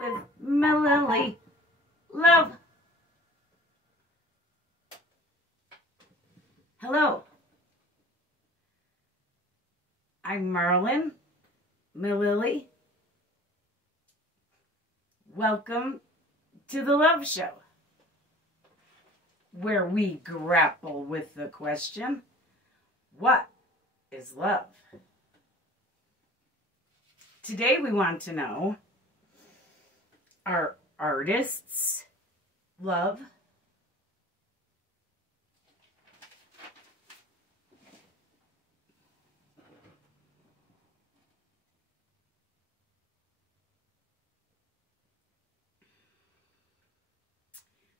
with Mililli. Love. Hello. I'm Merlin. Mililli. Welcome to the Love Show, where we grapple with the question, what is love? Today we want to know, are artists love?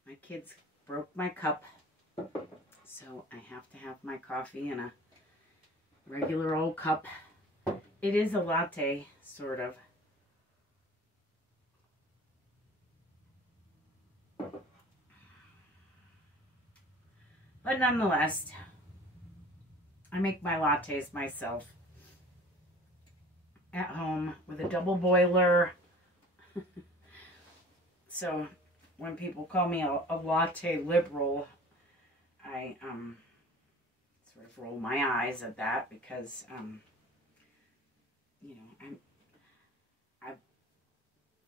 My kids broke my cup, so I have to have my coffee in a regular old cup. It is a latte, sort of. But nonetheless, I make my lattes myself at home with a double boiler. So when people call me a latte liberal, I sort of roll my eyes at that because you know, I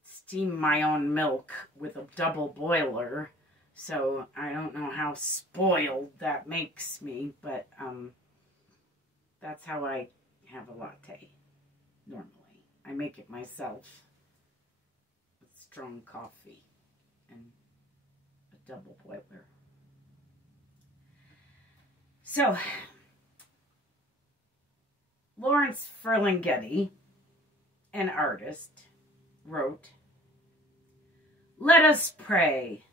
steam my own milk with a double boiler, so I don't know how spoiled that makes me, but that's how I have a latte normally. I make it myself with strong coffee and a double boiler. So, Lawrence Ferlinghetti, an artist, wrote, "Let us pray.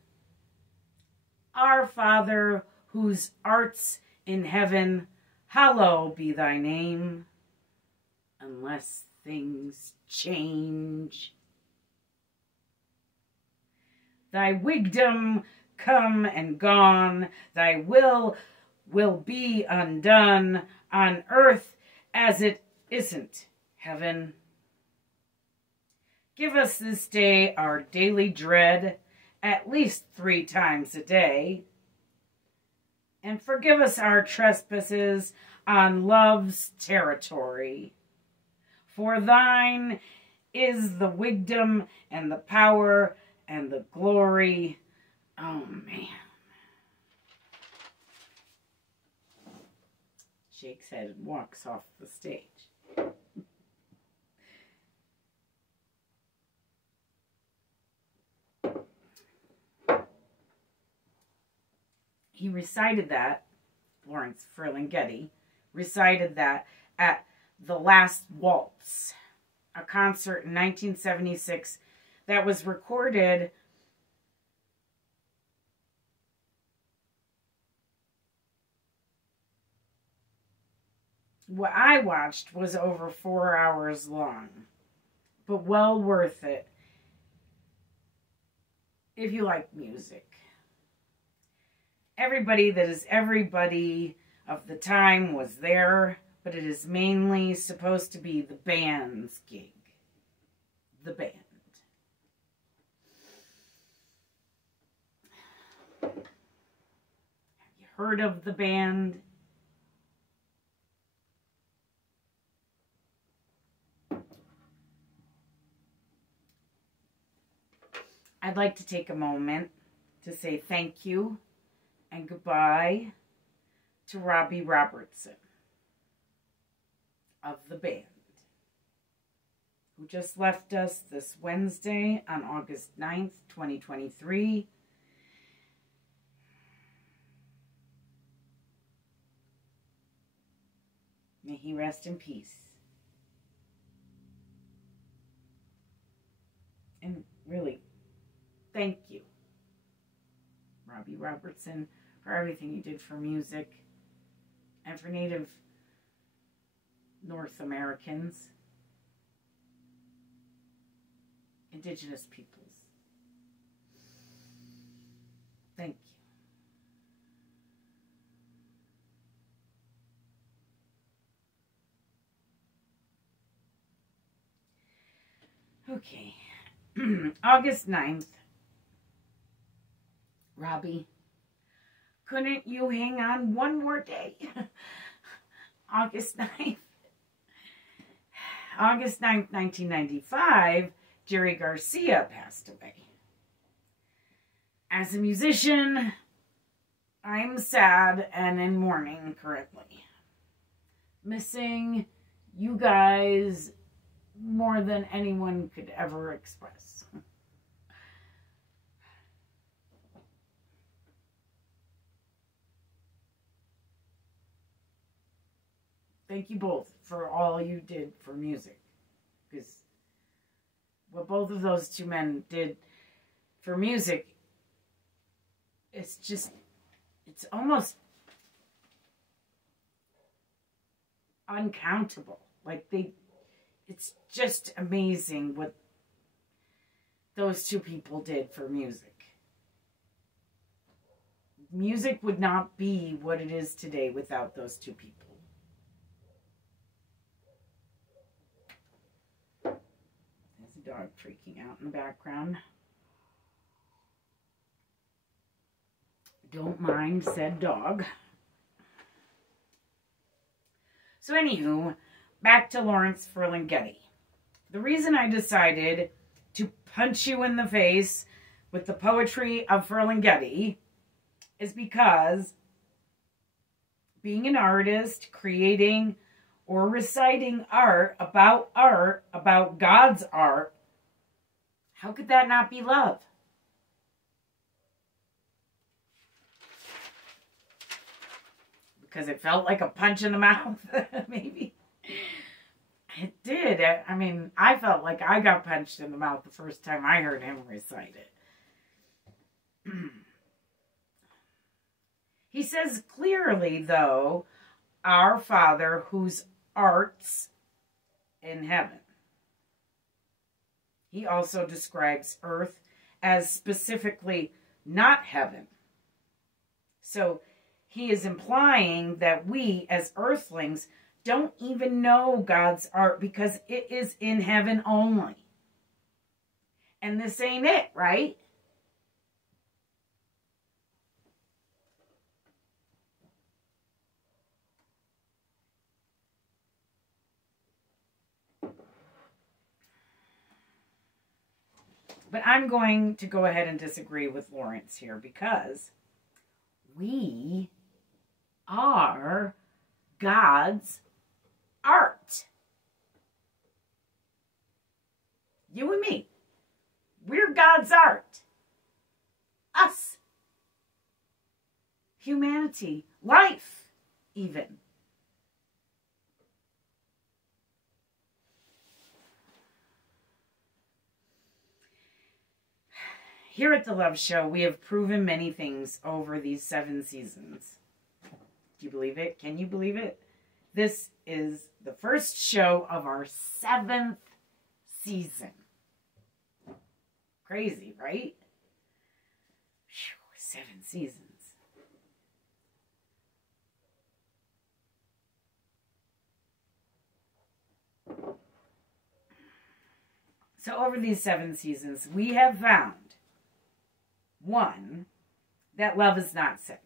Our Father, whose art's in heaven, hallowed be thy name, unless things change. Thy wigdom come and gone, thy will be undone, on earth as it isn't heaven. Give us this day our daily dread, at least 3 times a day, and forgive us our trespasses on love's territory. For thine is the wisdom and the power and the glory." Oh, man. Shakes head and walks off the stage. He recited that, Lawrence Ferlinghetti recited that at The Last Waltz, a concert in 1976 that was recorded what I watched was over 4 hours long, but well worth it if you like music. Everybody that is everybody of the time was there, but it is mainly supposed to be the band's gig. The band. Have you heard of the band? I'd like to take a moment to say thank you and goodbye to Robbie Robertson of the band, who just left us this Wednesday on August 9th, 2023. May he rest in peace. And really, thank you, Robbie Robertson, for everything you did for music and for Native North Americans, Indigenous peoples. Thank you. Okay, August 9th. Robbie, couldn't you hang on one more day? August 9th. August 9th, 1995, Jerry Garcia passed away. As a musician, I'm sad and in mourning currently. Missing you guys more than anyone could ever express. Thank you both for all you did for music. Because what both of those two men did for music, it's almost uncountable. Like it's just amazing what those two people did for music. Music would not be what it is today without those two people. There's a dog freaking out in the background. Don't mind said dog. So anywho, back to Lawrence Ferlinghetti. The reason I decided to punch you in the face with the poetry of Ferlinghetti is because being an artist, creating or reciting art, about God's art, how could that not be love? Because it felt like a punch in the mouth, maybe. It did. I mean, I felt like I got punched in the mouth the first time I heard him recite it. He says clearly, though, our Father whose art's in heaven. He also describes earth as specifically not heaven. So he is implying that we as earthlings don't even know God's art because it is in heaven only. And this ain't it, right? But I'm going to go ahead and disagree with Lawrence here because we are God's art. You and me. We're God's art. Us. Humanity. Life, even. Here at The Love Show, we have proven many things over these 7 seasons. Do you believe it? Can you believe it? This is the first show of our 7th season. Crazy, right? Whew, 7 seasons. So over these 7 seasons, we have found 1, that love is not sex.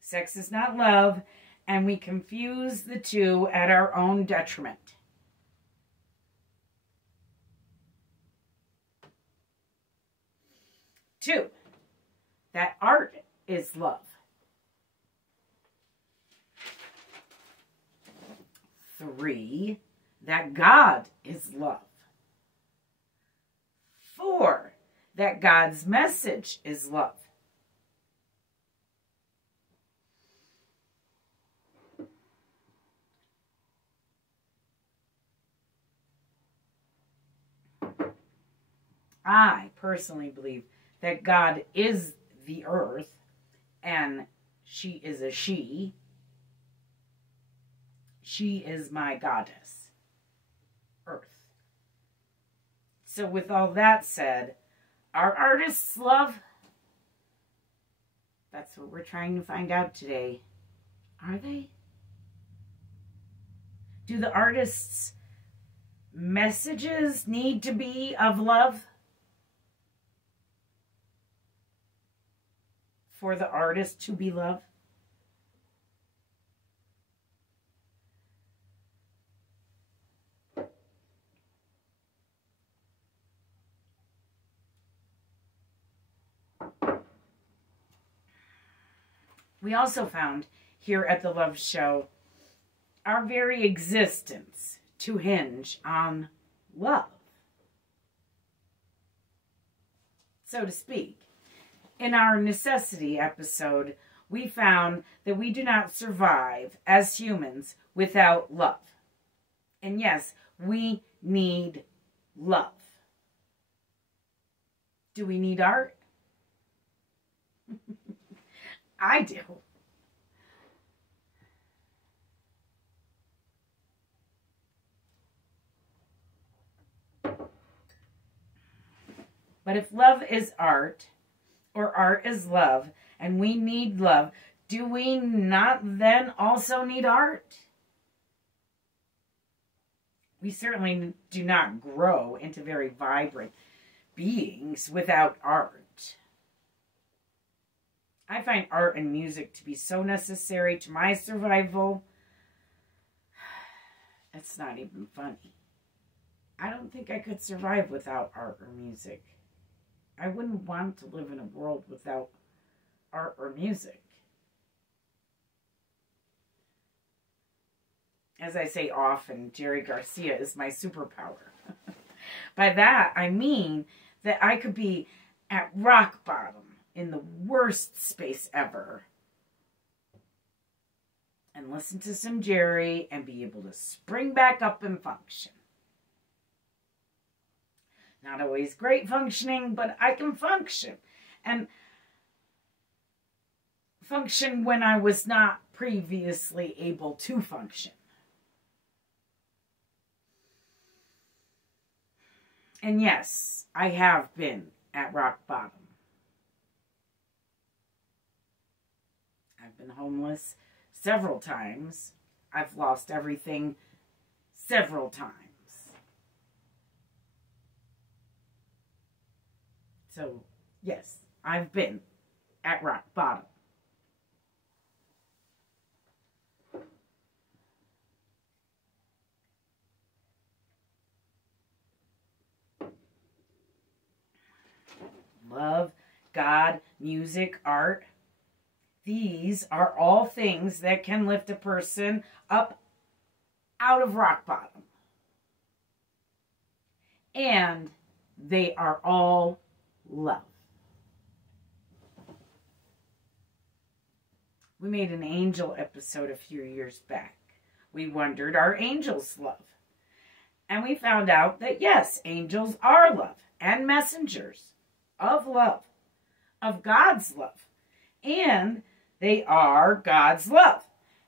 Sex is not love, and we confuse the two at our own detriment. 2, that art is love. 3, that God is love. 4, that God's message is love. I personally believe that God is the earth and she is a she. She is my goddess, Earth. So with all that said, are artists love? That's what we're trying to find out today. Are they? Do the artists messages need to be of love for the artist to be love? We also found here at the Love Show our very existence to hinge on love, so to speak. In our necessity episode, we found that we do not survive as humans without love. And yes, we need love. Do we need art? I do. But if love is art, or art is love, and we need love, do we not then also need art? We certainly do not grow into very vibrant beings without art. I find art and music to be so necessary to my survival. It's not even funny. I don't think I could survive without art or music. I wouldn't want to live in a world without art or music. As I say often, Jerry Garcia is my superpower. By that, I mean that I could be at rock bottom in the worst space ever and listen to some Jerry and be able to spring back up and function. Not always great functioning, but I can function. And function when I was not previously able to function. And yes, I have been at rock bottom. I've been homeless several times. I've lost everything several times. So, yes, I've been at rock bottom. Love, God, music, art. These are all things that can lift a person up out of rock bottom. And they are all love. We made an angel episode a few years back. We wondered, are angels love? And we found out that yes, angels are love and messengers of love, of God's love. And they are God's love.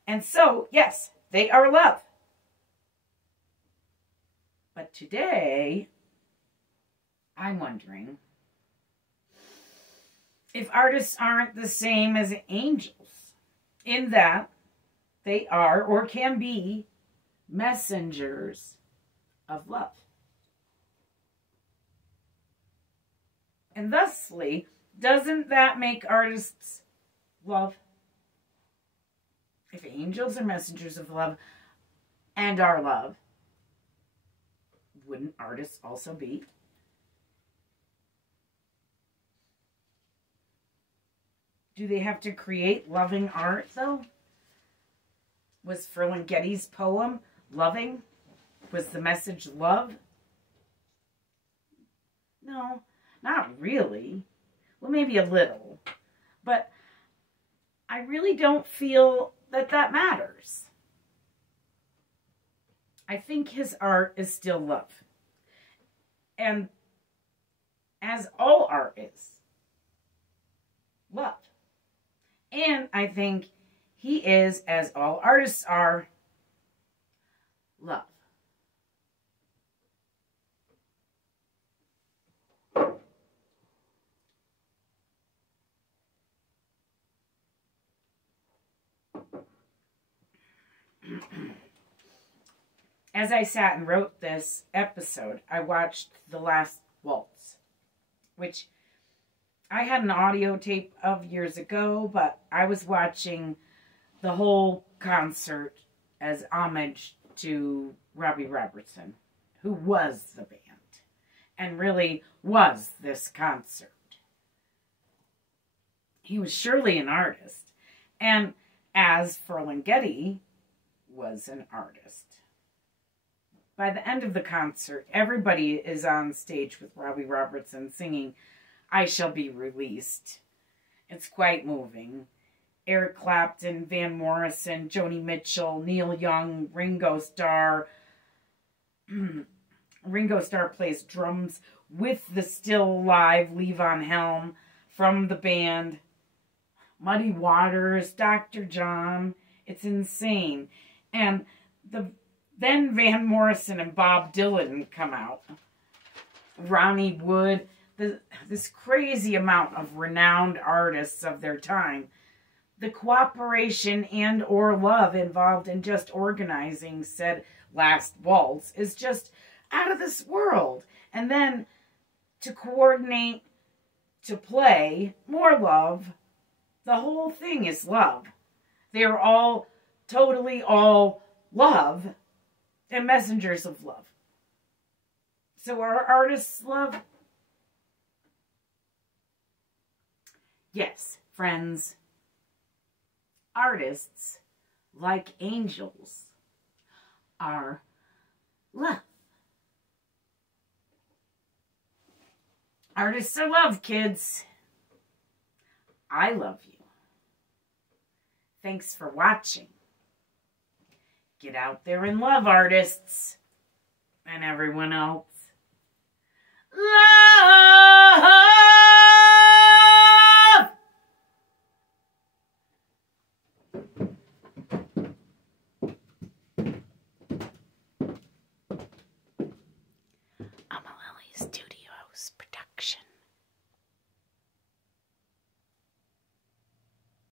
And so, yes, they are love. But today, I'm wondering if artists aren't the same as angels, in that they are or can be messengers of love. And thusly, doesn't that make artists love? If angels are messengers of love and are love, wouldn't artists also be? Do they have to create loving art, though? Was Ferlinghetti's poem loving? Was the message love? No, not really. Well, maybe a little. But I really don't feel that that matters. I think his art is still love. And as all art is, love. And I think he is, as all artists are, love. as I sat and wrote this episode, I watched The Last Waltz, which I had an audio tape of years ago, but I was watching the whole concert as homage to Robbie Robertson, who was the band, and really was this concert. He was surely an artist, and as Ferlinghetti was an artist. By the end of the concert, everybody is on stage with Robbie Robertson singing I Shall Be Released. It's quite moving. Eric Clapton, Van Morrison, Joni Mitchell, Neil Young, Ringo Starr. Ringo Starr plays drums with the still live Levon Helm from the band. Muddy Waters, Dr. John. It's insane. And then Van Morrison and Bob Dylan come out. Ronnie Wood. This crazy amount of renowned artists of their time. The cooperation and or love involved in just organizing said Last Waltz is just out of this world. And then to coordinate, to play, more love. The whole thing is love. They're all, totally all love and messengers of love. So are artists love? Yes, friends. Artists, like angels, are love. Artists are love, kids. I love you. Thanks for watching. Get out there and love, artists and everyone else. Love!